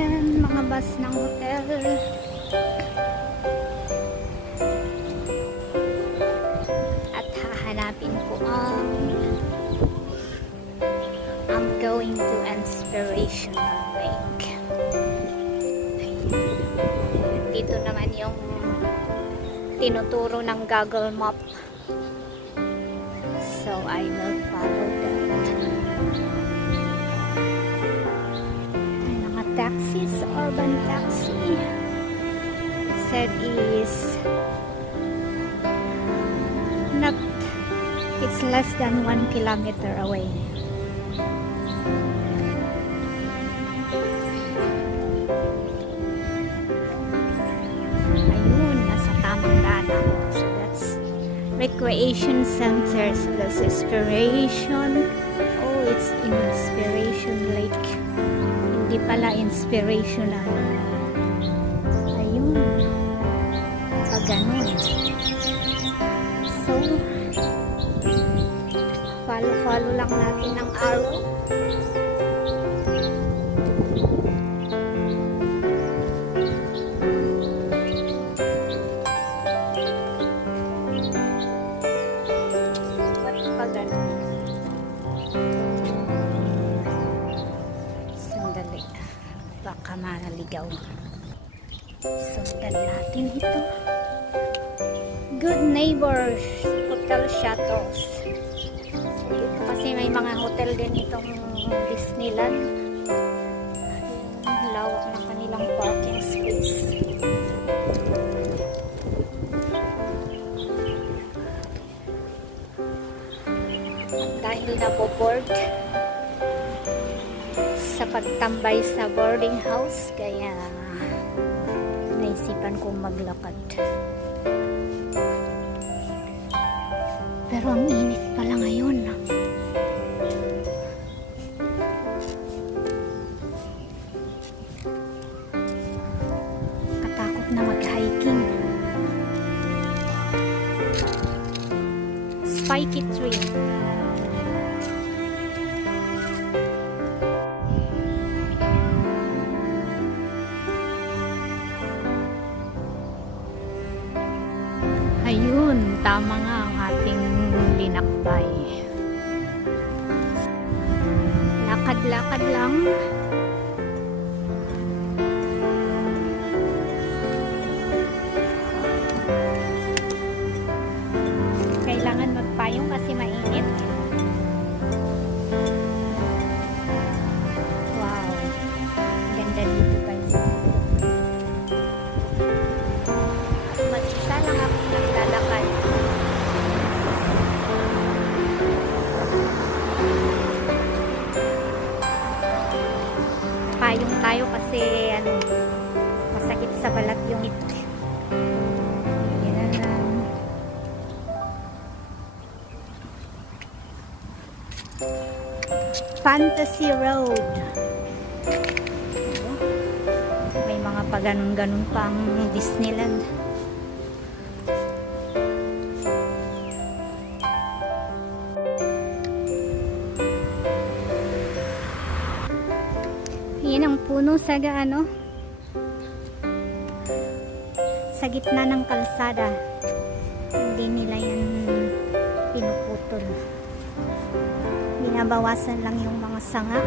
Yan, mga bus ng hotel. At hahanapin ko I'm going to Inspirational Lake. Dito naman yung tinuturo ng Google Map. So I will follow that. Ay, mga taxis, urban taxi. Said is not, it's less than 1 kilometer away. Ayun, nasa tamang daan ako. So that's recreation center. So that's Inspiration. Oh, it's Inspiration Lake. Hindi pala inspirational. Ayun. Pag ganun. So, follow lang natin ng arrow. Sandali, baka malaligaw. Sundan natin ito. Good Neighbors Hotel Shuttles. So, dito kasi may mga hotel din itong Disneyland. Ayun, lawak na kanilang parking space. Dahil naboboard sa pagtambay sa boarding house, kaya naisipan kong maglakad. Pero ang init pala ngayon. Katakot na mag-hiking. Spiky tree. Ayun, tama nga ang ating linakbay. Lakad-lakad lang. Kailangan magpayong kasi mainit. Wow, ganda dito guys. Mag-isa lang ako naglalakad. Payong tayo kasi masakit sa balat yung ito. Yan. Fantasy Road. May mga paganon-ganon pang Disneyland. Yan ang puno sa sa gitna ng kalsada. Hindi nila yan pinuputol. Binabawasan lang yung mga sanga.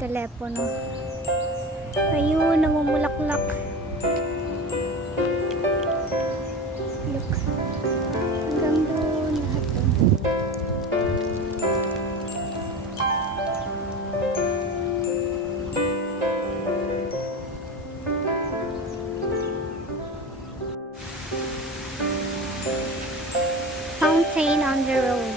telepono. Ayun, namumulaklak. Look. Hanggang doon lahat doon. Fountain on the road.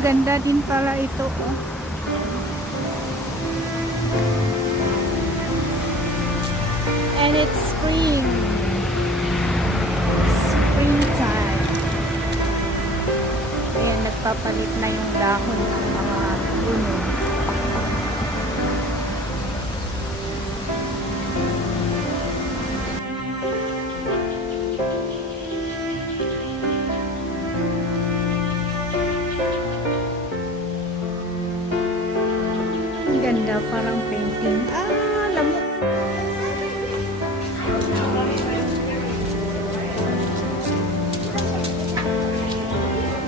Maganda din pala ito, oh. And it's spring. Springtime. Ayan, nagpapalit na yung dahon ng mga puno. Ang ganda, parang painting. Ah, lamok.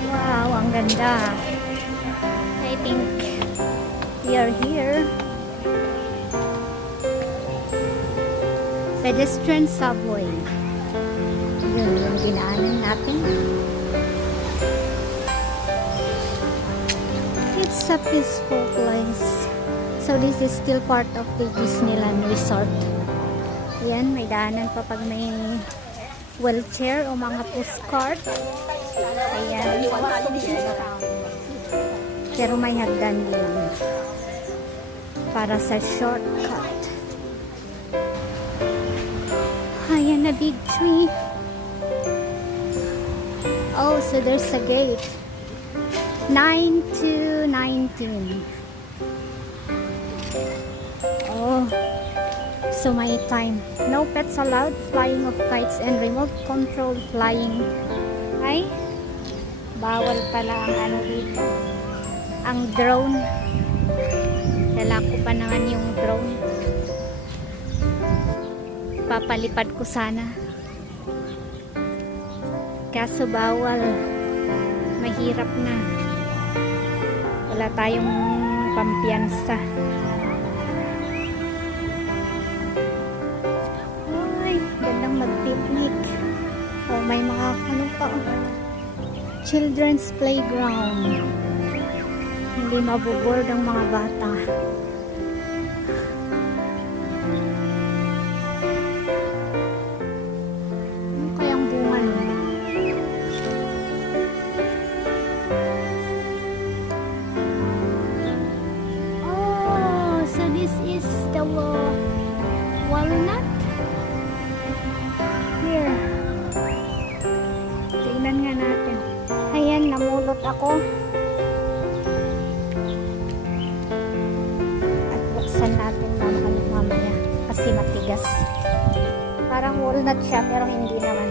Wow, ang ganda. I think we are here. Pedestrian subway. Yun yung dinaanan natin. It's a peaceful place. So this is still part of the Disneyland Resort. Yan, may daanan pa pag may wheelchair o mga pushcart. Ayan. Pero may hagdan din para sa shortcut. Ayan na big tree. Oh, so there's a gate. 9 to 19. Oh, so may time. No pets allowed. Flying of kites and remote controlled flying. Ay, bawal pala ang ano dito. Ang drone. Dala ko pa naman yung drone. Papalipad ko sana. Kaso bawal. Mahirap na. Wala tayong pampiyansa. Ay, gandang mag-picnic. Oh, may mga ano pa. Children's playground. Hindi maboboard ang mga bata. Ano kayang bunga nun? Oh, so this is the walnut. Here. Tingnan nga natin. Ayan, namulot ako. At buksan natin mamaya kasi matigas. Parang walnut siya pero hindi naman.